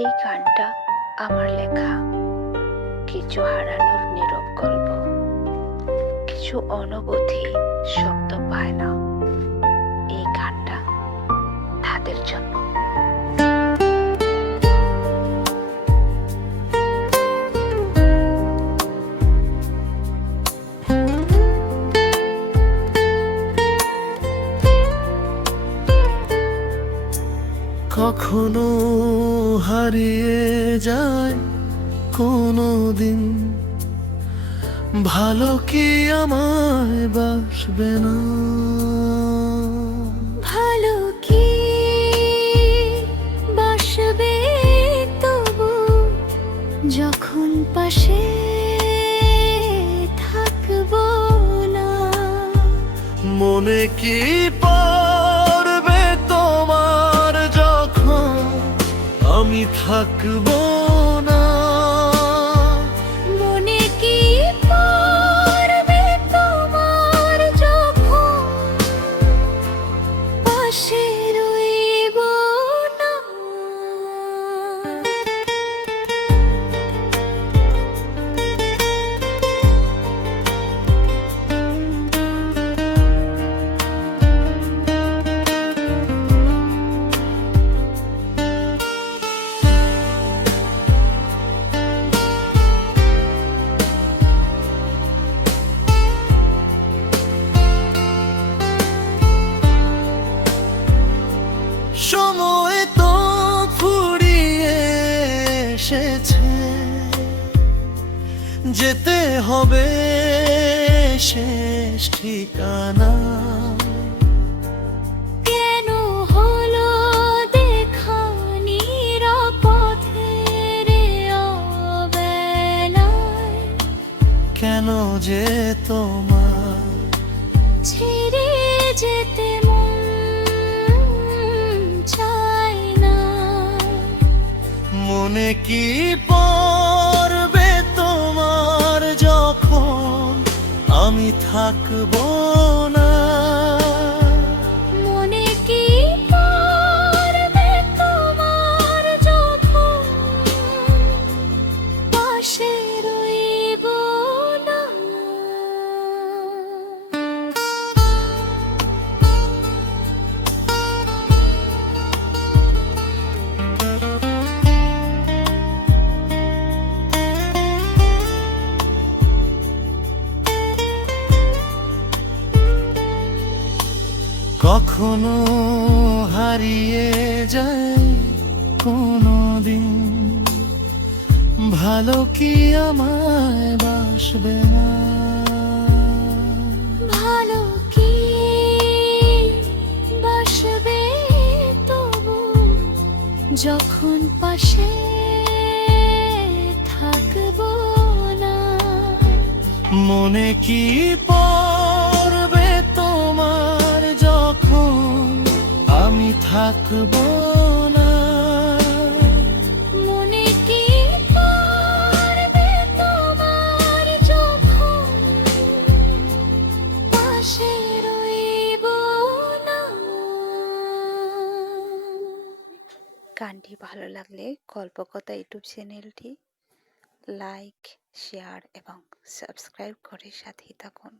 এই গানটা আমার লেখা। কিছু হারানোর নীরব গল্প। কিছু অনুভূতি শব্দ পায় না। এই গানটা তাদের জন্য। কখনো হারিয়ে যায় কোনো দিন ভালো কি আমায় বাসবে না? ভালো কি বাসবে তবু যখন পাশে থাকব না। মনে কি পড়বে থাকব যেতে হবে শেষ ঠিকানা। কেন হলো দেখা নিরাপথের অবেলায়? কেন যে তোমার ছেড়ে যেতে মন চায় না। মনে কি পড়বে আমি থাকব। কখনো হারিয়ে যায় কোনো দিন ভালো কি আমায় বাসবে না? ভালো কি বাসবে তবু যখন পাশে থাকব না। মনে কি থাকব না। মনে কি পড়বে তোমার যখন পাশে রইব না। গানটি ভালো লাগলে গল্পকথা ইউটিউব চ্যানেলটি লাইক শেয়ার এবং সাবস্ক্রাইব করে সাথেই থাকুন।